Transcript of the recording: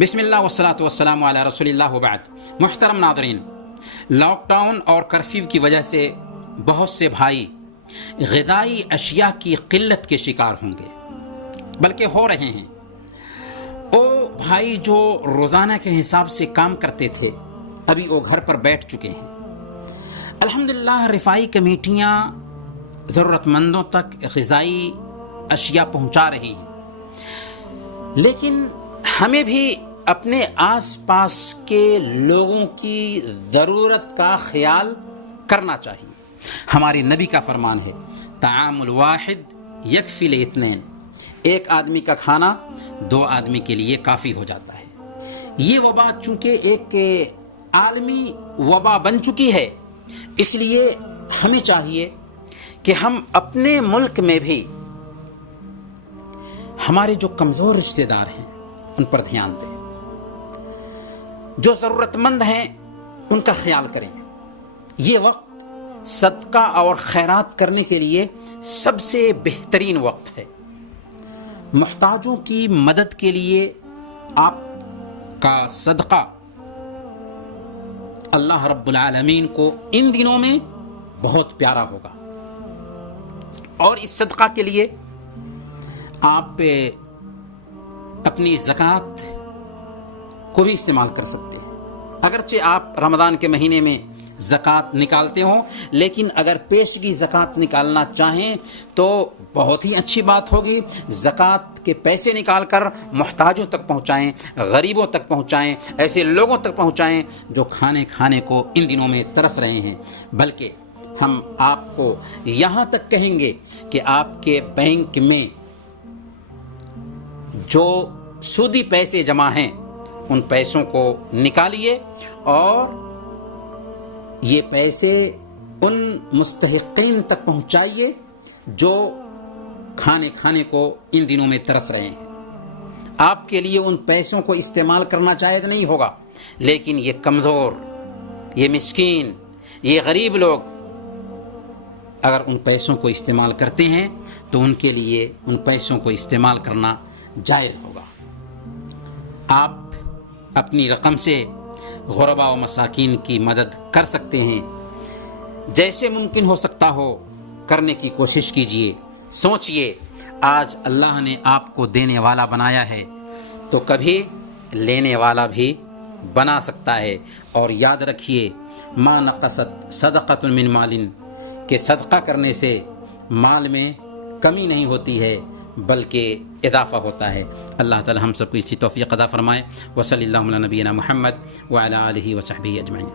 بسم اللہ والصلاۃ والسلام علی رسول اللہ وبعد۔ محترم ناظرین، لاک ڈاؤن اور کرفیو کی وجہ سے بہت سے بھائی غذائی اشیاء کی قلت کے شکار ہوں گے، بلکہ ہو رہے ہیں۔ وہ بھائی جو روزانہ کے حساب سے کام کرتے تھے، ابھی وہ گھر پر بیٹھ چکے ہیں۔ الحمدللہ رفائی کمیٹیاں ضرورت مندوں تک غذائی اشیاء پہنچا رہی ہیں، لیکن ہمیں بھی اپنے آس پاس کے لوگوں کی ضرورت کا خیال کرنا چاہیے۔ ہمارے نبی کا فرمان ہے، طعام الواحد یکفی الاثنین، ایک آدمی کا کھانا دو آدمی کے لیے کافی ہو جاتا ہے۔ یہ وبا چونکہ ایک عالمی وبا بن چکی ہے، اس لیے ہمیں چاہیے کہ ہم اپنے ملک میں بھی ہمارے جو کمزور رشتہ دار ہیں ان پر دھیان دیں، جو ضرورت مند ہیں ان کا خیال کریں۔ یہ وقت صدقہ اور خیرات کرنے کے لیے سب سے بہترین وقت ہے۔ محتاجوں کی مدد کے لیے آپ کا صدقہ اللہ رب العالمین کو ان دنوں میں بہت پیارا ہوگا، اور اس صدقہ کے لیے آپ اپنی زکوٰۃ کو بھی استعمال کر سکتے ہیں۔ اگرچہ آپ رمضان کے مہینے میں زکوٰۃ نکالتے ہوں، لیکن اگر پیشگی زکوٰۃ نکالنا چاہیں تو بہت ہی اچھی بات ہوگی۔ زکوٰۃ کے پیسے نکال کر محتاجوں تک پہنچائیں، غریبوں تک پہنچائیں، ایسے لوگوں تک پہنچائیں جو کھانے کو ان دنوں میں ترس رہے ہیں۔ بلکہ ہم آپ کو یہاں تک کہیں گے کہ آپ کے بینک میں جو سودی پیسے جمع ہیں ان پیسوں کو نکالیے اور یہ پیسے ان مستحقین تک پہنچائیے جو کھانے کو ان دنوں میں ترس رہے ہیں۔ آپ کے لیے ان پیسوں کو استعمال کرنا جائز نہیں ہوگا، لیکن یہ کمزور، یہ مسکین، یہ غریب لوگ اگر ان پیسوں کو استعمال کرتے ہیں تو ان کے لیے ان پیسوں کو استعمال کرنا جائز ہوگا۔ آپ اپنی رقم سے غرباء و مساکین کی مدد کر سکتے ہیں، جیسے ممکن ہو سکتا ہو کرنے کی کوشش کیجیے۔ سوچئے، آج اللہ نے آپ کو دینے والا بنایا ہے تو کبھی لینے والا بھی بنا سکتا ہے۔ اور یاد رکھیے، ما نقصت صدقۃ من مال، کہ صدقہ کرنے سے مال میں کمی نہیں ہوتی ہے بلکہ اضافہ ہوتا ہے۔ اللہ تعالی ہم سب کو اسی توفیق عطا فرمائے۔ وصلی اللہ علی نبینا محمد وعلی آلہ وصحبہ اجمعین۔